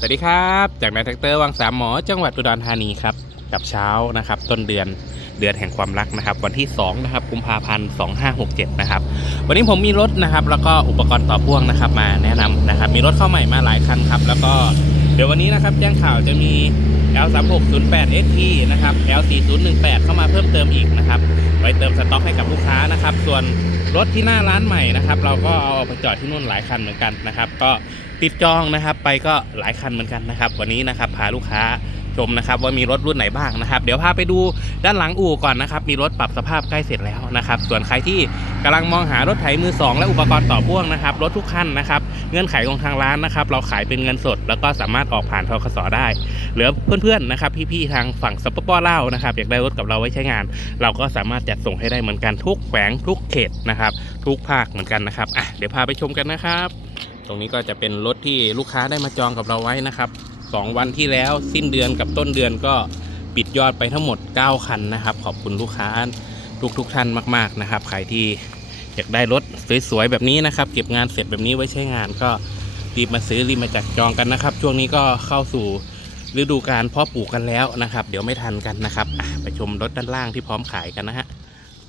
สวัสดีครับ จากนายแท็กเตอร์วังสามหมอจังหวัดอุดรธานีครับ กับเช้านะครับ ต้นเดือนเดือนแห่งความรักนะครับ วันที่2นะครับกุมภาพันธ์2567นะครับวันนี้ผมมีรถนะครับ แล้วก็อุปกรณ์ต่อพ่วงนะครับ มาแนะนำนะครับ มีรถเข้าใหม่มาหลายคันครับ แล้วก็เดี๋ยววันนี้นะครับ แจ้งข่าวจะมี L3608 ST นะครับ L4018 เข้ามาเพิ่มเติมอีกนะครับ ไว้เติมสต็อกให้กับลูกค้านะครับ ส่วนรถที่หน้าร้านใหม่นะครับ เราก็เอาไปจอดที่นู่นหลายคันเหมือนกันนะครับ ก็ ติดจองนะครับ ไปก็หลายคันเหมือนกันนะครับ วันนี้นะครับพาลูกค้าชมนะครับว่ามีรถรุ่นไหนบ้างนะครับ เดี๋ยวพาไปดูด้านหลังอู่ก่อนนะครับ มีรถปรับสภาพใกล้เสร็จแล้วนะครับ ส่วนใครที่กำลังมองหารถไถมือสองและอุปกรณ์ต่อพ่วงนะครับ รถทุกคันนะครับ เงื่อนไขของทางร้านนะครับ เราขายเป็นเงินสด แล้วก็สามารถออกผ่านทกสได้ เหลือเพื่อนๆนะครับ พี่ๆทางฝั่งสปปลานะครับอยากได้รถกับเราไว้ใช้งาน เราก็สามารถจัดส่งให้ได้เหมือนกันทุกแขวงทุกเขตนะครับ ทุกภาคเหมือนกันนะครับอะเดี๋ยวพาไปชมกันนะครับ ตรงนี้ก็จะเป็นรถที่ลูกค้าได้มาจองกับเราไว้นะครับสองวันที่แล้วสิ้นเดือนกับต้นเดือนก็ปิดยอดไปทั้งหมด 9 คันนะครับ ขอบคุณลูกค้าทุกทุกๆท่านมากๆนะครับใครที่อยากได้รถสวยๆแบบนี้นะครับ เก็บงานเสร็จแบบนี้ไว้ใช้งานก็รีบมาซื้อรีบมาจัดจองกันนะครับ ช่วงนี้ก็เข้าสู่ฤดูการเพาะปลูกกันแล้วนะครับ เดี๋ยวไม่ทันกันนะครับไปชมรถด้านล่างที่พร้อมขายกันนะฮะ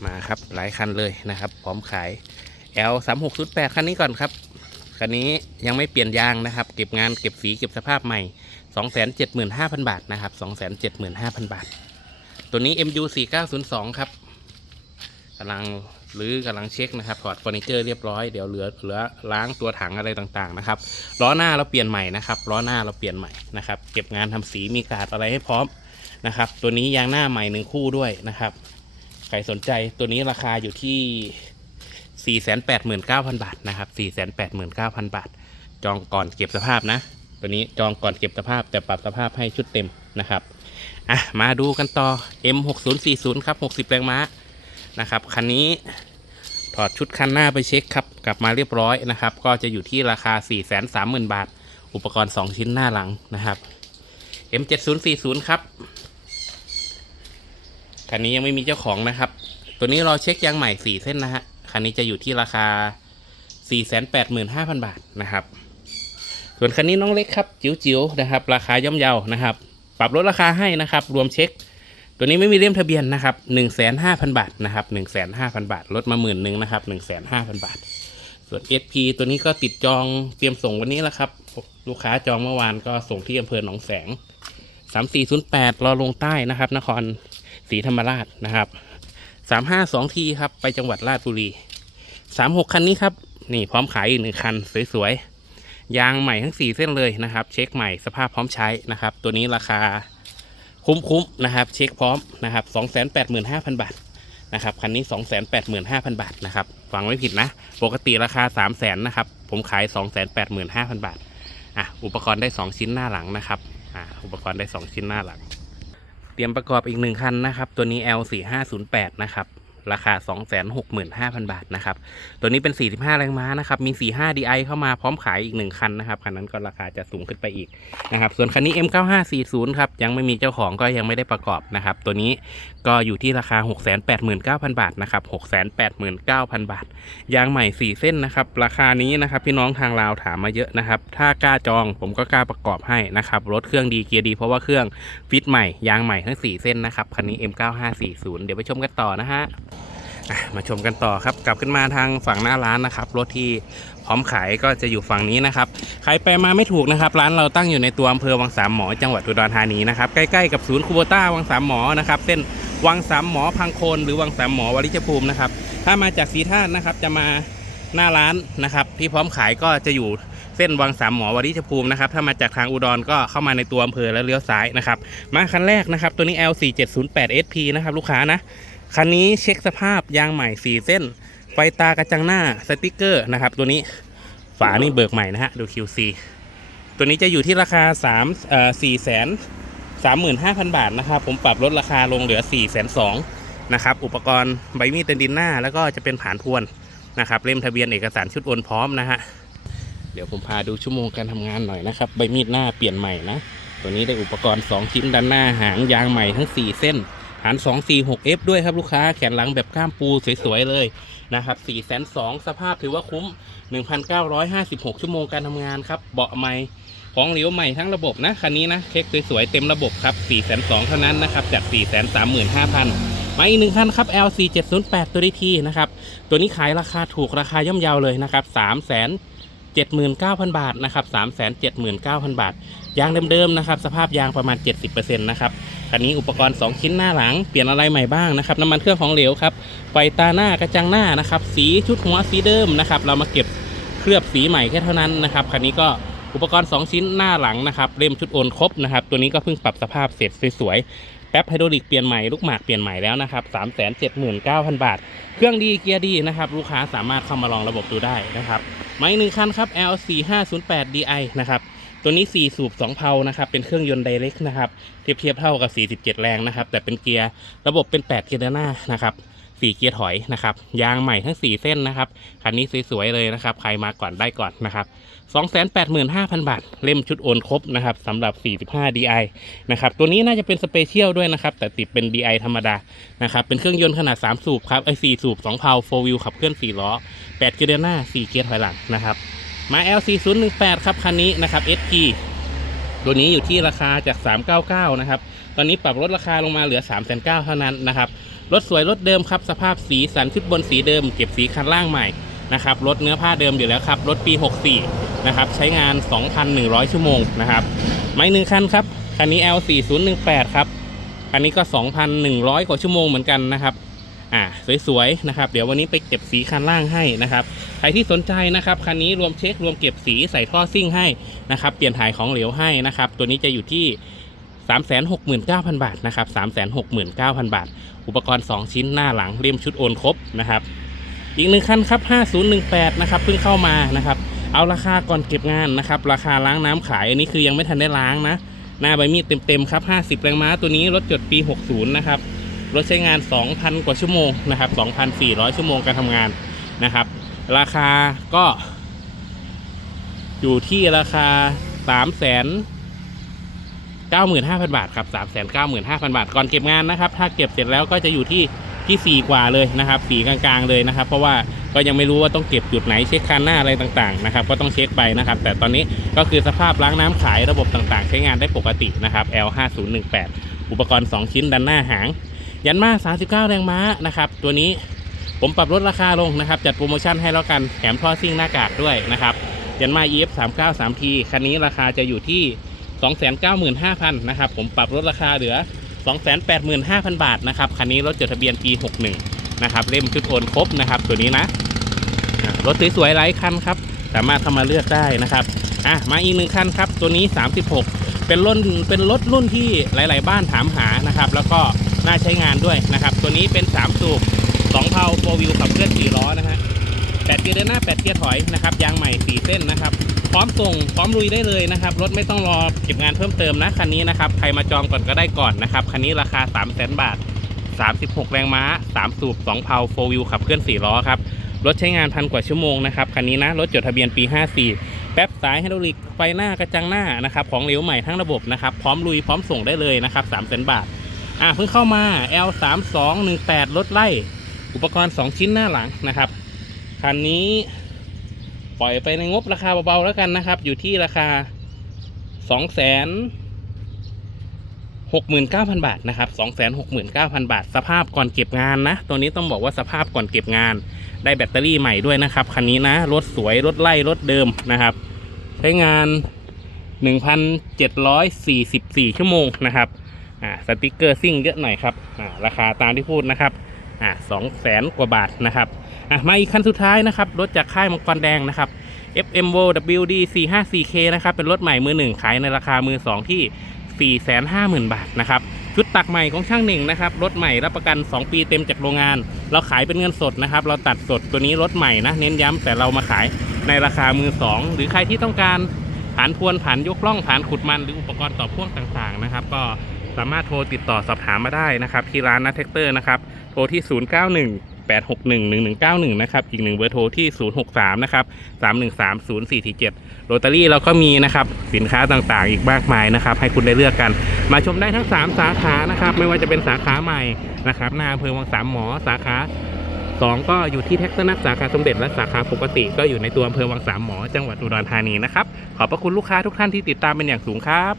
มาครับหลายคันเลยนะครับ พร้อมขาย L 3 6 0 8คันนี้ก่อนครับ คันนี้ยังไม่เปลี่ยนยางนะครับ เก็บงานเก็บสีเก็บสภาพใหม่ 275,000 บาทนะครับ 275,000 บาท ตัวนี้ MU 4902 ครับกำลังหรือกำลังเช็คนะครับถอดเฟอร์นิเจอร์เรียบร้อยเดี๋ยวเหลือเหลือล้างตัวถังอะไรต่างๆนะครับล้อหน้าเราเปลี่ยนใหม่นะครับล้อหน้าเราเปลี่ยนใหม่นะครับ เก็บงานทำสีมีกาดอะไรให้พร้อมนะครับ ตัวนี้ยางหน้าใหม่หนึ่งคู่ด้วยนะครับใครสนใจตัวนี้ราคาอยู่ที่ 489,000 บาทนะครับ 489,000 บาท จองก่อนเก็บสภาพนะ ตัวนี้จองก่อนเก็บสภาพ แต่ปรับสภาพให้ชุดเต็มนะครับอะมาดูกันต่อ M6040 ครับ 60 แรงม้านะครับคันนี้ถอดชุดคันหน้าไปเช็คครับ กลับมาเรียบร้อยนะครับ ก็จะอยู่ที่ราคา 430,000 บาท อุปกรณ์ 2 ชิ้นหน้าหลังนะครับ M7040 ครับคันนี้ยังไม่มีเจ้าของนะครับ ตัวนี้รอเช็คยางใหม่ 4 เส้นนะฮะ คันนี้จะอยู่ที่ราคา 485,000 บาทนะครับ ส่วนคันนี้น้องเล็กครับ จิ๋วๆนะครับ ราคาย่อมเยานะครับ ปรับลดราคาให้นะครับ รวมเช็ค ตัวนี้ไม่มีเล่มทะเบียนนะครับ 1 5 0 0 0บาทนะครับ 1 5 0 0 0 บาท ลดมาหมื่นหนึ่งนะครับ 1 5 0 0 0 บาท ส่วน SP ตัวนี้ก็ติดจองเตรียมส่งวันนี้แล้วครับ ลูกค้าจองเมื่อวานก็ส่งที่อำเภอหนองแสง 3408 รอลงใต้นะครับ นครศรีธรรมราชนะครับ 352ทีครับ ไปจังหวัดราชบุรี36คันนี้ครับ นี่พร้อมขายอีกหนึ่งคันสวยๆ ยางใหม่ทั้ง4เส้นเลยนะครับ เช็คใหม่สภาพพร้อมใช้นะครับ ตัวนี้ราคาคุ้มๆนะครับ เช็คพร้อมนะครับ285,000บาทนะครับคันนี้ 285,000 บาทนะครับฟังไม่ผิดนะ ปกติราคา 300,000นะครับ ผมขาย 285,000 บาท อะ อุปกรณ์ได้ 2 ชิ้นหน้าหลังนะครับ อะอุปกรณ์ได้ 2 ชิ้นหน้าหลัง เตรียมประกอบอีกหนึ่งคันนะครับ ตัวนี้ L4508 นะครับ ราคา 265,000 บาทนะครับ ตัวนี้เป็น 45 แรงม้านะครับ มี 45 DI เข้ามาพร้อมขายอีก 1 คันนะครับ คันนั้นก็ราคาจะสูงขึ้นไปอีกนะครับ ส่วนคันนี้ M9540 ครับ ยังไม่มีเจ้าของก็ยังไม่ได้ประกอบนะครับ ตัวนี้ก็อยู่ที่ราคา 689,000 บาทนะครับ 689,000 บาท ยางใหม่ 4 เส้นนะครับ ราคานี้นะครับพี่น้องทางลาวถามมาเยอะนะครับ ถ้ากล้าจองผมก็กล้าประกอบให้นะครับ รถเครื่องดีเกียร์ดีเพราะว่าเครื่องฟิตใหม่ ยางใหม่ทั้ง 4 เส้นนะครับ คันนี้ M9540 เดี๋ยวไปชมกันต่อนะฮะ มาชมกันต่อครับ กลับขึ้นมาทางฝั่งหน้าร้านนะครับ รถที่พร้อมขายก็จะอยู่ฝั่งนี้นะครับใครไปมาไม่ถูกนะครับ ร้านเราตั้งอยู่ในตัวอำเภอวังสามหมอ จังหวัดอุดรธานีนะครับ ใกล้ๆกับศูนย์คูโบต้าวังสามหมอนะครับเส้นวังสามหมอพังโคนหรือวังสามหมอวริชภูมินะครับ ถ้ามาจากสีท่าตุนะครับจะมาหน้าร้านนะครับ ที่พร้อมขายก็จะอยู่เส้นวังสามหมอวริชภูมินะครับถ้ามาจากทางอุดรก็เข้ามาในตัวอำเภอแล้วเลี้ยวซ้ายนะครับมาคันแรกนะครับตัวนี้ L4708SP นะครับลูกค้านะ คันนี้เช็คสภาพยางใหม่ 4 เส้น ไฟตากระจังหน้าสติกเกอร์นะครับ ตัวนี้ฝานี่เบิกใหม่นะฮะ ดู QC ตัวนี้จะอยู่ที่ราคา3เอ่อ4แสน35,000 บาทนะครับ ผมปรับลดราคาลงเหลือ4แสน2นะครับ อุปกรณ์ใบมีดเต็นดินหน้า แล้วก็จะเป็นผานพวนนะครับ เล่มทะเบียนเอกสารชุดโอนพร้อมนะฮะ เดี๋ยวผมพาดูชั่วโมงการทำงานหน่อยนะครับ ใบมีดหน้าเปลี่ยนใหม่นะ ตัวนี้ได้อุปกรณ์ 2 ชิ้นด้านหน้าหางยางใหม่ทั้ง 4 เส้น หาร 246F ด้วยครับลูกค้าแขนหลังแบบก้ามปูสวยๆเลยนะครับ4แสน2สภาพถือว่าคุ้ม 1,956 ชั่วโมงการทำงานครับ เบาะใหม่ของเหลวใหม่ทั้งระบบนะคันนี้นะเช็คสวยๆเต็มระบบครับ4 2 0 0เท่านั้นนะครับจาก 4 3 5 0 0 0มาอีกหนึ่งคันครับ LC 708 ตัวดีทีนะครับตัวนี้ขายราคาถูกราคาย่อมเยาวเลยนะครับ3 7 9 0 0 0 บาทนะครับ3 7 9 0 0 0 บาท ยางเดิมๆนะครับ สภาพยางประมาณ 70%นะครับคันนี้อุปกรณ์ 2 ชิ้นหน้าหลังเปลี่ยนอะไรใหม่บ้างนะครับน้ำมันเครื่องของเหลวครับไฟตาหน้ากระจังหน้านะครับสีชุดหัวสีเดิมนะครับเรามาเก็บเคลือบสีใหม่แค่เท่านั้นนะครับคันนี้ก็อุปกรณ์ 2 ชิ้นหน้าหลังนะครับเล่มชุดโอนครบนะครับตัวนี้ก็เพิ่งปรับสภาพเสร็จสวยๆแป๊บไฮดรอลิกเปลี่ยนใหม่ลูกหมากเปลี่ยนใหม่แล้วนะครับ379,000 บาท เครื่องดีเกียร์ดีนะครับ ลูกค้าสามารถเข้ามาลองระบบดูได้นะครับไมาอีกหนึ่งคันครับ L4508 DI นะครับ ตัวนี้ 4 สูบ 2 เพลานะครับ เป็นเครื่องยนต์ไดเรกนะครับ เทียบเทียบเท่ากับ 47 แรงนะครับ แต่เป็นเกียร์ระบบเป็น 8 เกียร์เดินหน้านะครับ 4 เกียร์ถอยนะครับ ยางใหม่ทั้ง 4 เส้นนะครับ คันนี้สวยๆเลยนะครับ ใครมาก่อนได้ก่อนนะครับ 285,000 บาท เล่มชุดโอนครบนะครับสำหรับ 45 DI นะครับ ตัวนี้น่าจะเป็นสเปเชียลด้วยนะครับ แต่ติดเป็น DI ธรรมดา นะครับ เป็นเครื่องยนต์ขนาด 3 สูบครับ ไอ้4สูบ 2 เพลา4 wheel ขับเคลื่อน 4 ล้อ 8 เกียร์เดินหน้า 4 เกียร์ถอยหลังนะครับ มา L4018 ครับคันนี้นะครับ SG ตัวนี้อยู่ที่ราคาจาก 399 นะครับ ตอนนี้ปรับลดราคาลงมาเหลือ 3,900เท่านั้นนะครับ รถสวยรถเดิมครับ สภาพสีสันชุดบนสีเดิม เก็บสีคันล่างใหม่นะครับ รถเนื้อผ้าเดิมอยู่แล้วครับ รถปี 64 นะครับ ใช้งาน 2,100 ชั่วโมงนะครับ ไม่หนึ่งคันครับ คันนี้ L4018 ครับ คันนี้ก็ 2,100 กว่าชั่วโมงเหมือนกันนะครับ อ่าสวยๆนะครับ เดี๋ยววันนี้ไปเก็บสีคันล่างให้นะครับใครที่สนใจนะครับคันนี้รวมเช็ครวมเก็บสีใส่ท่อซิ่งให้นะครับ เปลี่ยนถ่ายของเหลวให้นะครับ ตัวนี้จะอยู่ที่369,000 บาทนะครับ369,000 บาท อุปกรณ์ 2 ชิ้นหน้าหลังเล่มชุดโอนครบนะครับ อีกหนึ่งคันครับ 5018 นะครับเพิ่งเข้ามานะครับ เอาราคาก่อนเก็บงานนะครับ ราคาล้างน้ำขายอันนี้คือยังไม่ทันได้ล้างนะ หน้าใบมีดเต็มๆครับ 50 แรงม้าตัวนี้รถจดปี 60 นะครับ รถใช้งาน 2,000 กว่าชั่วโมงนะครับ 2,400 ชั่วโมงการทำงานนะครับ ราคาก็ อยู่ที่ราคา3 0 0 0 0 95,000 บาทครับ 395,000 บาท ก่อนเก็บงานนะครับ ถ้าเก็บเสร็จแล้วก็จะอยู่ที่ที่ 4 กว่าเลยนะครับสีกลางๆเลยนะครับ เพราะว่าก็ยังไม่รู้ว่าต้องเก็บจุดไหนเช็คคันหน้าอะไรต่างๆนะครับ ก็ต้องเช็คไปนะครับ แต่ตอนนี้ก็คือสภาพล้างน้ำขายระบบต่างๆ ใช้งานได้ปกตินะครับ L5018 อุปกรณ์ 2 ชิ้นด้านหน้าหาง ยันมา 39 แรงม้านะครับ ตัวนี้ผมปรับลดราคาลงนะครับ จัดโปรโมชั่นให้แล้วกันแถมท่อซิ่งหน้ากากด้วยนะครับยันมา EF 39 3T คันนี้ราคาจะอยู่ที่ 295,000นะครับผมปรับลดราคาเหลือ 285,000 บาทนะครับคันนี้รถจดทะเบียนปี 61นะครับเล่มชุดโอนครบนะครับตัวนี้นะรถสวยๆหลายคันครับสามารถเข้ามาเลือกได้นะครับอะมาอีกหนึ่งคันครับตัวนี้ 36 เป็นรุ่นเป็นรถรุ่นที่หลาย ๆ บ้านถามหานะครับ แล้วก็ น่าใช้งานด้วยนะครับ ตัวนี้เป็น 3 สูบ2เพาโฟวิวขับเคลื่อน4ล้อนะฮะ8เกียร์เดินหน้า 8 เกียร์ถอยนะครับยางใหม่ 4 เส้นนะครับ พร้อมส่งพร้อมลุยได้เลยนะครับ รถไม่ต้องรอเก็บงานเพิ่มเติมนะคันนี้นะครับใครมาจองก่อนก็ได้ก่อนนะครับคันนี้ราคา 3 0 0 0 0 0 บาท 36 แรงม้า 3 สูบ2เพาโฟวิวขับเคลื่อน 4 ล้อครับรถใช้งานพันกว่าชั่วโมงนะครับคันนี้นะรถจดทะเบียนปี 54 แป๊บสายไฮดรอลิกไฟหน้ากระจังหน้านะครับของเหลวใหม่ทั้งระบบนะครับพร้อมลุยพร้อมส่งได้เลยนะครับ3 0 0 0 0บาท อะเพิ่งเข้ามา L 3 2 1 8รถไล่ อุปกรณ์ 2 ชิ้นหน้าหลังนะครับคันนี้ปล่อยไปในงบราคาเบาๆแล้วกันนะครับ อยู่ที่ราคา 2 6 9 0 0 0 บาทนะครับ 269,000 บาท สภาพก่อนเก็บงานนะ ตัวนี้ต้องบอกว่าสภาพก่อนเก็บงาน ได้แบตเตอรี่ใหม่ด้วยนะครับ คันนี้นะ รถสวย รถไล่ รถเดิมนะครับ ใช้งาน 1,744 ชั่วโมงนะครับ อ่าสติกเกอร์ซิ่งเยอะหน่อยครับอ่าราคาตามที่พูดนะครับอ่าสองแสนกว่าบาทนะครับอะมาอีกคันสุดท้ายนะครับรถจากค่ายมังกรแดงนะครับ FMO WD 454K นะครับเป็นรถใหม่มือหนึ่งขายในราคามือสองที่ 450,000 บาทนะครับชุดตักใหม่ของช่างหนึ่งนะครับรถใหม่รับประกัน 2 ปีเต็มจากโรงงาน เราขายเป็นเงินสดนะครับ เราตัดสดตัวนี้รถใหม่นะเน้นย้ำแต่เรามาขายในราคามือสองหรือใครที่ต้องการผ่านทวนผ่านยกล่องผ่านขุดมันหรืออุปกรณ์ต่อพ่วงต่างๆนะครับ ก็ สามารถโทรติดต่อสอบถามมาได้นะครับ ที่ร้านนัทเทคเตอร์นะครับ โทรที่ 091 861 1191 นะครับ อีกหนึ่งเบอร์โทรที่ 063 นะครับ 313 0447โรตารี่เราก็มีนะครับ สินค้าต่างๆ อีกมากมายนะครับ ให้คุณได้เลือกกัน มาชมได้ทั้ง 3 สาขานะครับ ไม่ว่าจะเป็นสาขาใหม่นะครับหน้าอำเภอวังสามหมอสาขาสองก็อยู่ที่แท็กซ์นักสาขาสมเด็จและสาขาปกติ ก็อยู่ในตัวอำเภอวังสามหมอ จังหวัดอุดรธานีนะครับ ขอบพระคุณลูกค้าทุกท่านที่ติดตามเป็นอย่างสูงครับ